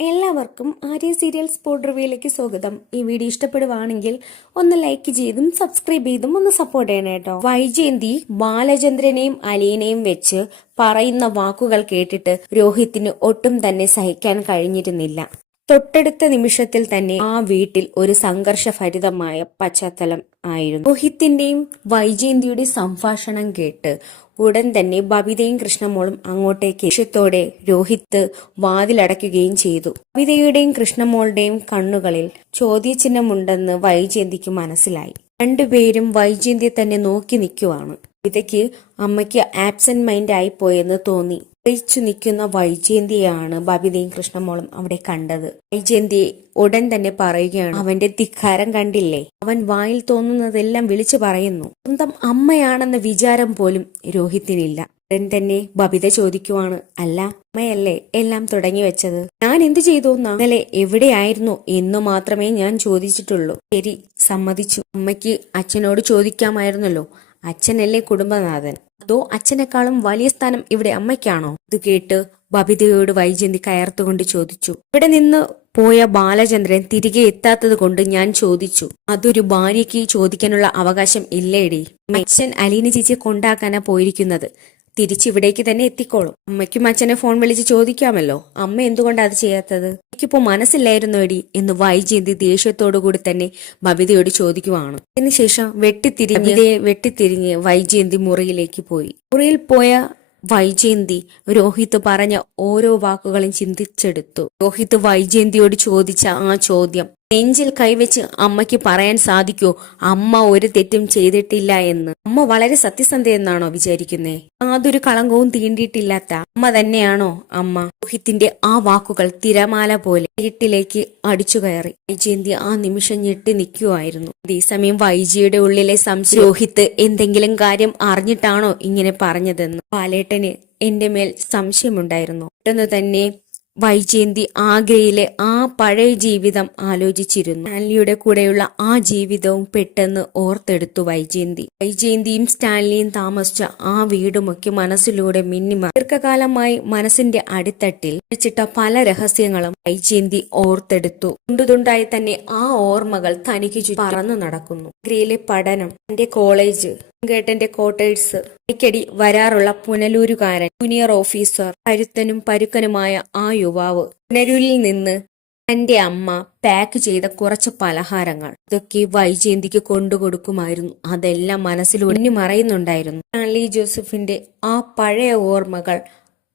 എല്ലാവർക്കും Arya serial spot റിവ്യൂയിലേക്ക് സ്വാഗതം. ഈ വീഡിയോ ഇഷ്ടപ്പെടുവാണെങ്കിൽ ഒന്ന് ലൈക്ക് ചെയ്തും സബ്സ്ക്രൈബ് ചെയ്തും ഒന്ന് സപ്പോർട്ട് ചെയ്യണം കേട്ടോ. വൈജയന്തി ബാലചന്ദ്രനെയും അലീനയും വെച്ച് പറയുന്ന വാക്കുകൾ കേട്ടിട്ട് രോഹിത്തിന് ഒട്ടും തന്നെ സഹിക്കാൻ കഴിഞ്ഞിരുന്നില്ല. തൊട്ടടുത്ത നിമിഷത്തിൽ തന്നെ ആ വീട്ടിൽ ഒരു സംഘർഷഭരിതമായ പശ്ചാത്തലം ആയിരുന്നു. രോഹിത്തിന്റെയും വൈജയന്തിയുടെ സംഭാഷണം കേട്ട് ഉടൻ തന്നെ ബബിതയും കൃഷ്ണമോളും അങ്ങോട്ടേക്ക് ദേഷ്യത്തോടെ രോഹിത്ത് വാതിലടയ്ക്കുകയും ചെയ്തു. ബബിതയുടെയും കൃഷ്ണമോളുടെയും കണ്ണുകളിൽ ചോദ്യചിഹ്നമുണ്ടെന്ന് വൈജയന്തിക്ക് മനസ്സിലായി. രണ്ടുപേരും വൈജയന്തിയെ തന്നെ നോക്കി നിൽക്കുവാണ്. ബബിതയ്ക്ക് അമ്മയ്ക്ക് ആബ്സെന്റ് മൈൻഡ് ആയിപ്പോയെന്ന് തോന്നി. ച്ചു നിൽക്കുന്ന വൈജയന്തിയാണ് ബബിതയും കൃഷ്ണമോളും അവിടെ കണ്ടത്. വൈജയന്തിയെ ഉടൻ തന്നെ പറയുകയാണ്, അവന്റെ ധിക്കാരം കണ്ടില്ലേ, അവൻ വായിൽ തോന്നുന്നതെല്ലാം വിളിച്ചു പറയുന്നു. സ്വന്തം അമ്മയാണെന്ന വിചാരം പോലും രോഹിത്തിനില്ല. ഉടൻ തന്നെ ബബിത ചോദിക്കുവാണ്, അല്ല അമ്മയല്ലേ എല്ലാം തുടങ്ങി വെച്ചത്, ഞാൻ എന്ത് ചെയ്തു? ഇന്നലെ എവിടെയായിരുന്നു എന്ന് മാത്രമേ ഞാൻ ചോദിച്ചിട്ടുള്ളൂ. ശരി, സമ്മതിച്ചു. അമ്മയ്ക്ക് അച്ഛനോട് ചോദിക്കാമായിരുന്നല്ലോ, അച്ഛനല്ലേ കുടുംബനാഥൻ, അതോ അച്ഛനേക്കാളും വലിയ സ്ഥാനം ഇവിടെ അമ്മയ്ക്കാണോ? ഇത് കേട്ട് ബബിതയോട് വൈജയന്തി കയർത്തുകൊണ്ട് ചോദിച്ചു. ഇവിടെ നിന്ന് പോയ ബാലചന്ദ്രൻ തിരികെ എത്താത്തത് കൊണ്ട് ഞാൻ ചോദിച്ചു. അതൊരു ഭാര്യയ്ക്ക് ചോദിക്കാനുള്ള അവകാശം ഇല്ലേടി. അച്ഛൻ അലീന ചേച്ചിയെ കൊണ്ടാക്കാനാ പോയിരിക്കുന്നത്, തിരിച്ചിവിടേക്ക് തന്നെ എത്തിക്കോളും. അമ്മയ്ക്കും അച്ഛനെ ഫോൺ വിളിച്ച് ചോദിക്കാമല്ലോ, അമ്മ എന്തുകൊണ്ടാ അത് ചെയ്യാത്തത്? എനിക്കിപ്പോ മനസ്സില്ലായിരുന്നു എടി എന്ന് വൈജയന്തി ദേഷ്യത്തോടു കൂടി തന്നെ ബബിതയോട് ചോദിക്കുവാണ്. അതിനുശേഷം വെട്ടിത്തിരിഞ്ഞ് വൈജയന്തി മുറിയിലേക്ക് പോയി. മുറിയിൽ പോയ വൈജയന്തി രോഹിത് പറഞ്ഞ ഓരോ വാക്കുകളും ചിന്തിച്ചെടുത്തു. രോഹിത് വൈജയന്തിയോട് ചോദിച്ച ആ ചോദ്യം നെഞ്ചിൽ കൈവച്ച് അമ്മയ്ക്ക് പറയാൻ സാധിക്കോ അമ്മ ഒരു തെറ്റും ചെയ്തിട്ടില്ല എന്ന്? അമ്മ വളരെ സത്യസന്ധയെന്നാണോ വിചാരിക്കുന്നേ? യാതൊരു കളങ്കവും തീണ്ടിയിട്ടില്ലാത്ത അമ്മ തന്നെയാണോ അമ്മ? രോഹിത്തിന്റെ ആ വാക്കുകൾ തിരമാല പോലെ ഇരുട്ടിലേക്ക് അടിച്ചു കയറി. വൈജയന്തി ആ നിമിഷം ഞെട്ടി നിൽക്കുമായിരുന്നു. അതേസമയം വൈജിയുടെ ഉള്ളിലെ സംശയം, രോഹിത് എന്തെങ്കിലും കാര്യം അറിഞ്ഞിട്ടാണോ ഇങ്ങനെ പറഞ്ഞതെന്ന്. പാലേട്ടന് എന്റെ മേൽ സംശയമുണ്ടായിരുന്നു. പെട്ടെന്ന് തന്നെ വൈജയന്തി ആഗ്രയിലെ ആ പഴയ ജീവിതം ആലോചിച്ചിരുന്നു. സ്റ്റാൻലിയുടെ കൂടെയുള്ള ആ ജീവിതവും പെട്ടെന്ന് ഓർത്തെടുത്തു വൈജയന്തിയും സ്റ്റാൻലിയും താമസിച്ച ആ വീടുമൊക്കെ മനസ്സിലൂടെ മിന്നിമ. ദീർഘകാലമായി മനസ്സിന്റെ അടിത്തട്ടിൽ വെച്ചിട്ട പല രഹസ്യങ്ങളും വൈജയന്തി ഓർത്തെടുത്തു. തുണ്ടുതുണ്ടായി തന്നെ ആ ഓർമ്മകൾ തനിക്ക് പറന്നു നടക്കുന്നു. ആഗ്രയിലെ പഠനം, എന്റെ കോളേജ്, കേട്ടന്റെ ക്വാർട്ടേഴ്സ്, അടിക്കടി വരാറുള്ള പുനലൂരുകാരൻ, ജൂനിയർ ഓഫീസർ, കരുത്തനും പരുക്കനുമായ ആ യുവാവ്, പുനലൂരിൽ നിന്ന് തന്റെ അമ്മ പാക്ക് ചെയ്ത കുറച്ച് പലഹാരങ്ങൾ, ഇതൊക്കെ വൈജയന്തിക്ക് കൊണ്ടുകൊടുക്കുമായിരുന്നു. അതെല്ലാം മനസ്സിലൂടെ മറയുന്നുണ്ടായിരുന്നു. സ്റ്റാൻലി ജോസഫിന്റെ ആ പഴയ ഓർമ്മകൾ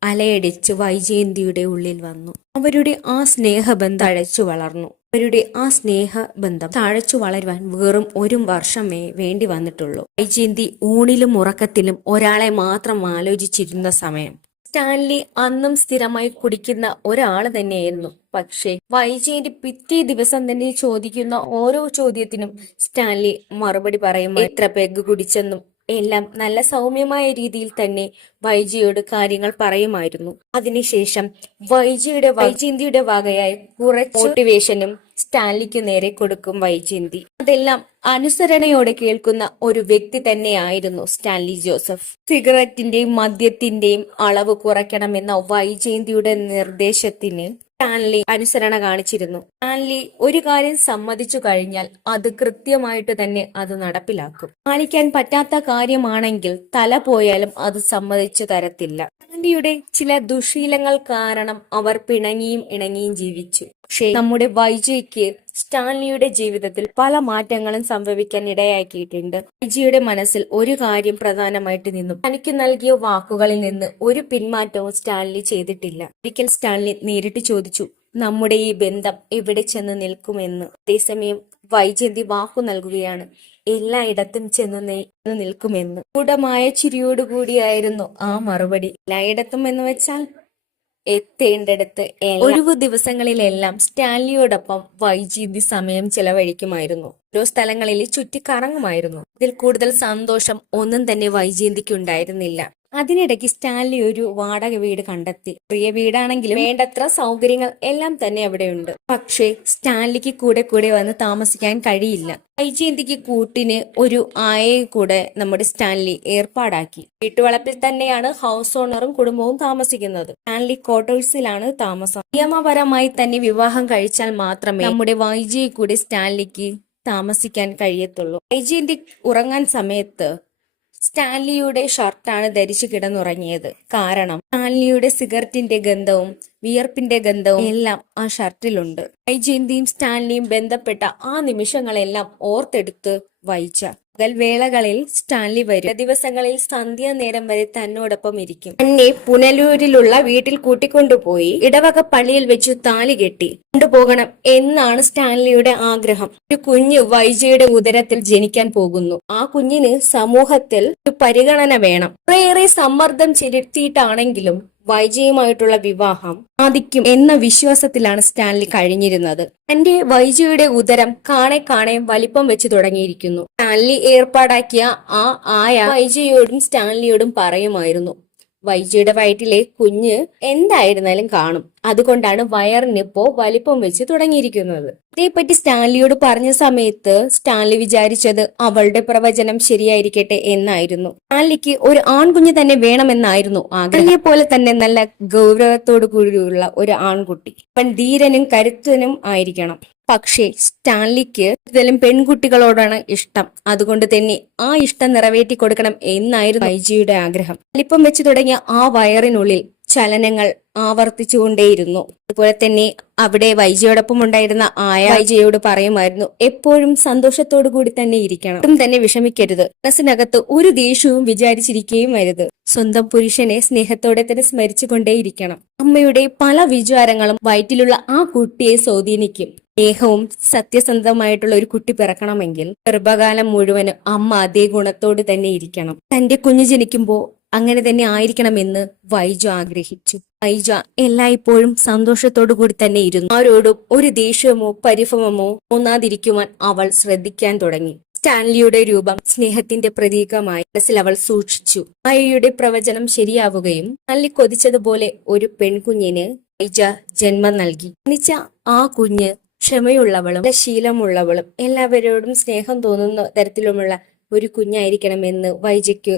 അലയടിച്ച് വൈജയന്തിയുടെ ഉള്ളിൽ വന്നു. അവരുടെ ആ സ്നേഹബന്ധം തഴച്ചു വളർന്നു. അവരുടെ ആ സ്നേഹബന്ധം തഴച്ചു വളരുവാൻ വെറും 1 വർഷമേ വേണ്ടി വന്നിട്ടുള്ളൂ. വൈജയന്തി ഊണിലും ഉറക്കത്തിലും ഒരാളെ മാത്രം ആലോചിച്ചിരുന്ന സമയം. സ്റ്റാൻലി അന്നും സ്ഥിരമായി കുടിക്കുന്ന ഒരാൾ തന്നെയായിരുന്നു. പക്ഷേ വൈജയന്തി പിറ്റേ ദിവസം തന്നെ ചോദിക്കുന്ന ഓരോ ചോദ്യത്തിനും സ്റ്റാൻലി മറുപടി പറയും. എത്ര പെഗ് കുടിച്ചെന്നും എല്ലാം നല്ല സൗമ്യമായ രീതിയിൽ തന്നെ വൈജിയോട് കാര്യങ്ങൾ പറയുമായിരുന്നു. അതിനുശേഷം വൈജയന്തിയുടെ വകയായി കുറച്ച് മോട്ടിവേഷനും സ്റ്റാൻലിക്ക് നേരെ കൊടുക്കും വൈജയന്തി. അതെല്ലാം അനുസരണയോടെ കേൾക്കുന്ന ഒരു വ്യക്തി തന്നെയായിരുന്നു സ്റ്റാൻലി ജോസഫ്. സിഗരറ്റിന്റെയും മദ്യത്തിന്റെയും അളവ് കുറയ്ക്കണമെന്ന വൈജയന്തിയുടെ നിർദ്ദേശത്തിന് സ്റ്റാൻലി അനുസരണ കാണിച്ചിരുന്നു. സ്റ്റാൻലി ഒരു കാര്യം സമ്മതിച്ചു കഴിഞ്ഞാൽ അത് കൃത്യമായിട്ട് തന്നെ അത് നടപ്പിലാക്കും. പാലിക്കാൻ പറ്റാത്ത കാര്യമാണെങ്കിൽ തല പോയാലും അത് സമ്മതിച്ചു തരത്തില്ല. സ്റ്റാൻലിയുടെ ചില ദുശീലങ്ങൾ കാരണം അവർ പിണങ്ങിയും ഇണങ്ങിയും ജീവിച്ചു. പക്ഷേ നമ്മുടെ വൈജയ്ക്ക് സ്റ്റാൻലിയുടെ ജീവിതത്തിൽ പല മാറ്റങ്ങളും സംഭവിക്കാൻ ഇടയാക്കിയിട്ടുണ്ട്. വൈജിയുടെ മനസ്സിൽ ഒരു കാര്യം പ്രധാനമായിട്ട് നിന്നു. തനിക്ക് നൽകിയ വാക്കുകളിൽ നിന്ന് ഒരു പിന്മാറ്റവും സ്റ്റാൻലി ചെയ്തിട്ടില്ല. ഒരിക്കൽ സ്റ്റാൻലി നേരിട്ട് ചോദിച്ചു, നമ്മുടെ ഈ ബന്ധം എവിടെ ചെന്ന് നിൽക്കുമെന്ന്. അതേസമയം വൈജയന്തി വാക്കു നൽകുകയാണ്, എല്ലായിടത്തും ചെന്ന് നിൽക്കുമെന്ന്. ഗൂഢമായ ചിരിയോടുകൂടിയായിരുന്നു ആ മറുപടി. എല്ലായിടത്തും എന്ന് വെച്ചാൽ എത്തേണ്ടടുത്ത്. ഒഴിവു ദിവസങ്ങളിലെല്ലാം സ്റ്റാൻലിയോടൊപ്പം വൈജയന്തി സമയം ചെലവഴിക്കുമായിരുന്നു. ഓരോ സ്ഥലങ്ങളിൽ ചുറ്റിക്കറങ്ങുമായിരുന്നു. ഇതിൽ കൂടുതൽ സന്തോഷം ഒന്നും തന്നെ വൈജയന്തിക്ക് ഉണ്ടായിരുന്നില്ല. അതിനിടയ്ക്ക് സ്റ്റാൻലി ഒരു വാടക വീട് കണ്ടെത്തി. ചെറിയ വീടാണെങ്കിലും വേണ്ടത്ര സൗകര്യങ്ങൾ എല്ലാം തന്നെ അവിടെയുണ്ട്. പക്ഷേ സ്റ്റാൻലിക്ക് കൂടെ കൂടെ വന്ന് താമസിക്കാൻ കഴിയില്ല. വൈജയന്തിക്ക് കൂട്ടിന് ഒരു ആയയെ കൂടെ നമ്മുടെ സ്റ്റാൻലി ഏർപ്പാടാക്കി. വീട്ടുവളപ്പിൽ തന്നെയാണ് ഹൗസ് ഓണറും കുടുംബവും താമസിക്കുന്നത്. സ്റ്റാൻലി ക്വാർട്ടേഴ്സിലാണ് താമസം. നിയമപരമായി തന്നെ വിവാഹം കഴിച്ചാൽ മാത്രമേ നമ്മുടെ വൈജയെ കൂടെ സ്റ്റാൻലിക്ക് താമസിക്കാൻ കഴിയത്തുള്ളൂ. വൈജയന്തി ഉറങ്ങാൻ സമയത്ത് സ്റ്റാൻലിയുടെ ഷർട്ടാണ് ധരിച്ചു കിടന്നുറങ്ങിയത്. കാരണം സ്റ്റാൻലിയുടെ സിഗരറ്റിന്റെ ഗന്ധവും വിയർപ്പിന്റെ ഗന്ധവും എല്ലാം ആ ഷർട്ടിലുണ്ട്. വൈജയന്തിയും സ്റ്റാൻലിയും ബന്ധപ്പെട്ട ആ നിമിഷങ്ങളെല്ലാം ഓർത്തെടുത്ത് വൈജ പകൽവേളകളിൽ സ്റ്റാൻലി വരും. ദിവസങ്ങളിൽ സന്ധ്യാനേരം വരെ തന്നോടൊപ്പം ഇരിക്കും. തന്നെ പുനലൂരിലുള്ള വീട്ടിൽ കൂട്ടിക്കൊണ്ടുപോയി ഇടവക പള്ളിയിൽ വെച്ചു താലി കെട്ടി കൊണ്ടുപോകണം എന്നാണ് സ്റ്റാൻലിയുടെ ആഗ്രഹം. ഒരു കുഞ്ഞ് വൈജയുടെ ഉദരത്തിൽ ജനിക്കാൻ പോകുന്നു. ആ കുഞ്ഞിന് സമൂഹത്തിൽ ഒരു പരിഗണന വേണം. കുറേയേറെ സമ്മർദ്ദം ചെലുത്തിയിട്ടാണെങ്കിലും വൈജയുമായിട്ടുള്ള വിവാഹം സാധിക്കും എന്ന വിശ്വാസത്തിലാണ് സ്റ്റാൻലി കഴിഞ്ഞിരുന്നത്. തന്റെ വൈജയുടെ ഉദരം കാണെ കാണെ വലിപ്പം വെച്ച് തുടങ്ങിയിരിക്കുന്നു. സ്റ്റാൻലി ഏർപ്പാടാക്കിയ ആ ആയ വൈജയോടും സ്റ്റാൻലിയോടും പറയുമായിരുന്നു, വൈജയുടെ വയറ്റിലെ കുഞ്ഞ് എന്തായിരുന്നാലും കാണും, അതുകൊണ്ടാണ് വയറിനിപ്പോ വലിപ്പം വെച്ച് തുടങ്ങിയിരിക്കുന്നത്. ഇതേപ്പറ്റി സ്റ്റാൻലിയോട് പറഞ്ഞ സമയത്ത് സ്റ്റാൻലി വിചാരിച്ചത് അവളുടെ പ്രവചനം ശരിയായിരിക്കട്ടെ എന്നായിരുന്നു. സ്റ്റാൻലിക്ക് ഒരു ആൺകുഞ്ഞ് തന്നെ വേണമെന്നായിരുന്നു ആഗ്രഹം. പോലെ തന്നെ നല്ല ഗൗരവത്തോടു കൂടിയുള്ള ഒരു ആൺകുട്ടി. അവൻ ധീരനും കരുത്തനും ആയിരിക്കണം. പക്ഷേ സ്റ്റാൻലിക്ക് കൂടുതലും പെൺകുട്ടികളോടാണ് ഇഷ്ടം. അതുകൊണ്ട് തന്നെ ആ ഇഷ്ടം നിറവേറ്റി കൊടുക്കണം എന്നായിരുന്നു വൈജയുടെ ആഗ്രഹം. വലിപ്പം വെച്ച് തുടങ്ങിയ ആ വയറിനുള്ളിൽ ചലനങ്ങൾ ആവർത്തിച്ചുകൊണ്ടേയിരുന്നു. അതുപോലെ തന്നെ അവിടെ വൈജയോടൊപ്പം ഉണ്ടായിരുന്ന ആയ വൈജയോട് പറയുമായിരുന്നു, എപ്പോഴും സന്തോഷത്തോടു കൂടി തന്നെ ഇരിക്കണം, ഒട്ടും തന്നെ വിഷമിക്കരുത്, മനസ്സിനകത്ത് ഒരു ദേഷ്യവും വിചാരിച്ചിരിക്കുകയും അരുത്, സ്വന്തം പുരുഷനെ സ്നേഹത്തോടെ തന്നെ സ്മരിച്ചുകൊണ്ടേയിരിക്കണം. അമ്മയുടെ പല വിചാരങ്ങളും വയറ്റിലുള്ള ആ കുട്ടിയെ സ്വാധീനിക്കും. സ്നേഹവും സത്യസന്ധമായിട്ടുള്ള ഒരു കുട്ടി പിറക്കണമെങ്കിൽ ഗർഭകാലം മുഴുവനും അമ്മ അതേ ഗുണത്തോട് തന്നെ ഇരിക്കണം. തന്റെ കുഞ്ഞ് ജനിക്കുമ്പോൾ അങ്ങനെ തന്നെ ആയിരിക്കണമെന്ന് വൈജ ആഗ്രഹിച്ചു. വൈജ എല്ലായ്പ്പോഴും സന്തോഷത്തോടു കൂടി തന്നെ ഇരുന്നു. ആരോടും ഒരു ദേഷ്യമോ പരിഭവമോ തോന്നാതിരിക്കുവാൻ അവൾ ശ്രദ്ധിക്കാൻ തുടങ്ങി. സ്റ്റാൻലിയുടെ രൂപം സ്നേഹത്തിന്റെ പ്രതീകമായി മനസ്സിൽ അവൾ സൂക്ഷിച്ചു. മായയുടെ പ്രവചനം ശരിയാവുകയും സ്റ്റാൻലി കൊതിച്ചതുപോലെ ഒരു പെൺകുഞ്ഞിന് വൈജ ജന്മം നൽകി. ജനിച്ച ആ കുഞ്ഞ് ക്ഷമയുള്ളവളും ശീലമുള്ളവളും എല്ലാവരോടും സ്നേഹം തോന്നുന്ന തരത്തിലുമുള്ള ഒരു കുഞ്ഞായിരിക്കണമെന്ന് വൈജയ്ക്ക്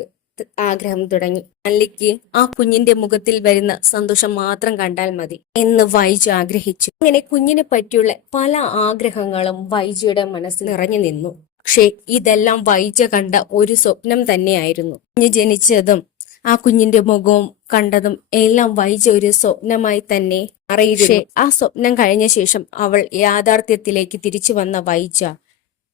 ആഗ്രഹം തുടങ്ങി. സ്റ്റാൻലിക്ക് ആ കുഞ്ഞിന്റെ മുഖത്തിൽ വരുന്ന സന്തോഷം മാത്രം കണ്ടാൽ മതി എന്ന് വൈജ ആഗ്രഹിച്ചു. അങ്ങനെ കുഞ്ഞിനെ പറ്റിയുള്ള പല ആഗ്രഹങ്ങളും വൈജയുടെ മനസ്സിൽ നിറഞ്ഞു നിന്നു. പക്ഷേ ഇതെല്ലാം വൈജ കണ്ട ഒരു സ്വപ്നം തന്നെയായിരുന്നു. കുഞ്ഞ് ജനിച്ചതും ആ കുഞ്ഞിന്റെ മുഖവും കണ്ടതും എല്ലാം വൈജ ഒരു സ്വപ്നമായി തന്നെ അറിയിച്ചു. ആ സ്വപ്നം കഴിഞ്ഞ ശേഷം അവൾ യാഥാർത്ഥ്യത്തിലേക്ക് തിരിച്ചു വന്ന വൈജ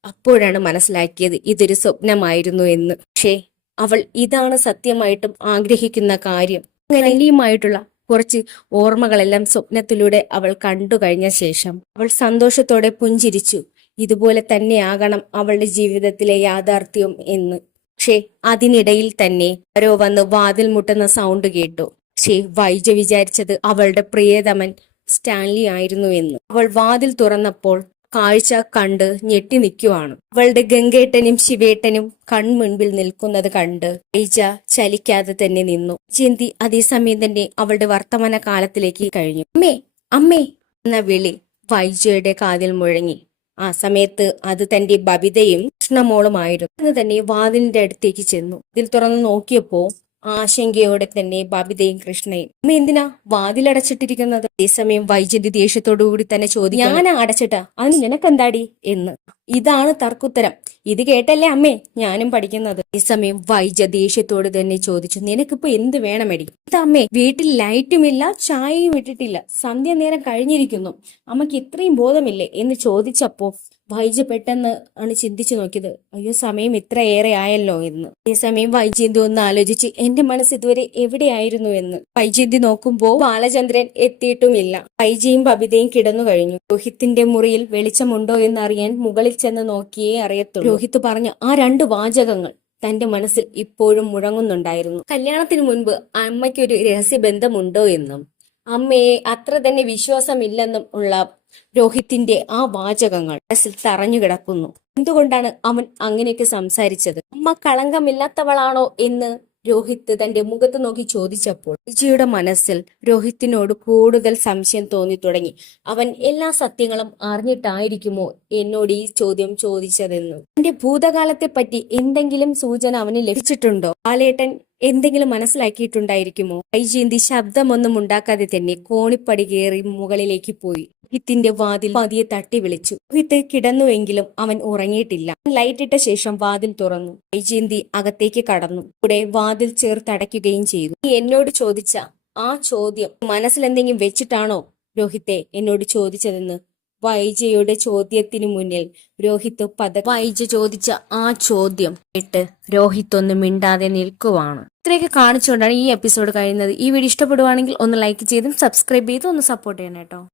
അപ്പോഴാണ് മനസ്സിലാക്കിയത് ഇതൊരു സ്വപ്നമായിരുന്നു എന്ന്. പക്ഷേ അവൾ ഇതാണ് സത്യമായിട്ടും ആഗ്രഹിക്കുന്ന കാര്യം. അങ്ങനെയുമായിട്ടുള്ള കുറച്ച് ഓർമ്മകളെല്ലാം സ്വപ്നത്തിലൂടെ അവൾ കണ്ടു കഴിഞ്ഞ ശേഷം അവൾ സന്തോഷത്തോടെ പുഞ്ചിരിച്ചു. ഇതുപോലെ തന്നെയാകണം അവളുടെ ജീവിതത്തിലെ യാഥാർത്ഥ്യം എന്ന്. പക്ഷേ അതിനിടയിൽ തന്നെ ആരോ വന്ന് വാതിൽ മുട്ടുന്ന സൗണ്ട് കേട്ടു. പക്ഷേ വൈജ വിചാരിച്ചത് അവളുടെ പ്രിയതമൻ സ്റ്റാൻലി ആയിരുന്നു എന്ന്. അവൾ വാതിൽ തുറന്നപ്പോൾ കാഴ്ച കണ്ട് ഞെട്ടി നിൽക്കുവാണ്. അവളുടെ ഗംഗേട്ടനും ശിവേട്ടനും കൺമുൻപിൽ നിൽക്കുന്നത് കണ്ട് വൈജ ചലിക്കാതെ തന്നെ നിന്നു. ജയന്തി അതേസമയം തന്നെ അവളുടെ വർത്തമാന കാലത്തിലേക്ക് കഴിഞ്ഞു. അമ്മേ അമ്മേ എന്ന വിളി വൈജയുടെ കാതിൽ മുഴങ്ങി. ആ സമയത്ത് അത് തന്റെ ബബിതയും കൃഷ്ണമോളുമായിരുന്നു. അന്ന് തന്നെ വാതിലിന്റെ അടുത്തേക്ക് ചെന്നു. ഇതിൽ തുറന്നു നോക്കിയപ്പോ ആശങ്കയോടെ തന്നെ ബബിതയും കൃഷ്ണയും. അമ്മ എന്തിനാ വാതിലടച്ചിട്ടിരിക്കുന്നത്? അതേസമയം വൈജന്തി ദേഷ്യത്തോടുകൂടി തന്നെ ചോദിച്ചു, ഞാനാ അടച്ചിട്ടാ, അതിന് നിനക്കെന്താടി എന്ന്. ഇതാണ് തർക്കുത്തരം. ഇത് കേട്ടല്ലേ അമ്മേ ഞാനും പഠിക്കുന്നത്. അതേസമയം വൈജ ദേഷ്യത്തോട് തന്നെ ചോദിച്ചു, നിനക്കിപ്പോ എന്ത് വേണമെടി? ഇതമ്മേ വീട്ടിൽ ലൈറ്റുമില്ല, ചായയും ഇട്ടിട്ടില്ല, സന്ധ്യാനേരം കഴിഞ്ഞിരിക്കുന്നു, അമ്മക്ക് ഇത്രയും ബോധമില്ലേ എന്ന് ചോദിച്ചപ്പോ വൈജ പെട്ടെന്ന് ആണ് ചിന്തിച്ചു നോക്കിയത്, അയ്യോ സമയം ഇത്ര ഏറെ ആയല്ലോ എന്ന്. അതേസമയം വൈജയന്തി ഒന്ന് ആലോചിച്ച് എന്റെ മനസ്സ് ഇതുവരെ എവിടെയായിരുന്നു എന്ന്. വൈജയന്തി നോക്കുമ്പോ ബാലചന്ദ്രൻ എത്തിയിട്ടുമില്ല. വൈജയും ബബിതയും കിടന്നു കഴിഞ്ഞു. രോഹിത്തിന്റെ മുറിയിൽ വെളിച്ചമുണ്ടോ എന്ന് അറിയാൻ മുകളിൽ ചെന്ന് നോക്കിയേ അറിയത്തുള്ളൂ. രോഹിത് പറഞ്ഞ ആ 2 വാചകങ്ങൾ തന്റെ മനസ്സിൽ ഇപ്പോഴും മുഴങ്ങുന്നുണ്ടായിരുന്നു. കല്യാണത്തിന് മുൻപ് അമ്മയ്ക്കൊരു രഹസ്യബന്ധമുണ്ടോ എന്നും അമ്മയെ അത്ര തന്നെ വിശ്വാസമില്ലെന്നും ഉള്ള രോഹിത്തിന്റെ ആ വാചകങ്ങൾ മനസ്സിൽ തറഞ്ഞു കിടക്കുന്നു. എന്തുകൊണ്ടാണ് അവൻ അങ്ങനെയൊക്കെ സംസാരിച്ചത്? അമ്മ കളങ്കമില്ലാത്തവളാണോ എന്ന് രോഹിത് തന്റെ മുഖത്ത് നോക്കി ചോദിച്ചപ്പോൾ വിജയുടെ മനസ്സിൽ രോഹിത്തിനോട് കൂടുതൽ സംശയം തോന്നി തുടങ്ങി. അവൻ എല്ലാ സത്യങ്ങളും അറിഞ്ഞിട്ടായിരിക്കുമോ എന്നോട് ഈ ചോദ്യം ചോദിച്ചതെന്ന്. എന്റെ ഭൂതകാലത്തെ പറ്റി എന്തെങ്കിലും സൂചന അവന് ലഭിച്ചിട്ടുണ്ടോ? ബാലേട്ടൻ എന്തെങ്കിലും മനസ്സിലാക്കിയിട്ടുണ്ടായിരിക്കുമോ? വൈജയന്തി ശബ്ദമൊന്നും ഉണ്ടാക്കാതെ തന്നെ കോണിപ്പടി കയറി മുകളിലേക്ക് പോയി. രോഹിത്തിന്റെ വാതിൽ പതിയെ തട്ടി വിളിച്ചു. രോഹിത്ത് കിടന്നുവെങ്കിലും അവൻ ഉറങ്ങിയിട്ടില്ല. ലൈറ്റ് ഇട്ട ശേഷം വാതിൽ തുറന്നു. വൈജയന്തി അകത്തേക്ക് കടന്നു. കൂടെ വാതിൽ ചേർത്തടയ്ക്കുകയും ചെയ്തു. നീ എന്നോട് ചോദിച്ച ആ ചോദ്യം മനസ്സിലെന്തെങ്കിലും വെച്ചിട്ടാണോ രോഹിത്തെ എന്നോട് ചോദിച്ചതെന്ന് വൈജയുടെ ചോദ്യത്തിനു മുന്നിൽ രോഹിത് വൈജ ചോദിച്ച ആ ചോദ്യം കേട്ട് രോഹിത് ഒന്നും മിണ്ടാതെ നിൽക്കുവാണ്. ഇത്രയൊക്കെ കാണിച്ചുകൊണ്ടാണ് ഈ എപ്പിസോഡ് കഴിയുന്നത്. ഈ വീഡിയോ ഇഷ്ടപ്പെടുവാണെങ്കിൽ ഒന്ന് ലൈക്ക് ചെയ്തും സബ്സ്ക്രൈബ് ചെയ്തും ഒന്ന് സപ്പോർട്ട് ചെയ്യണം കേട്ടോ.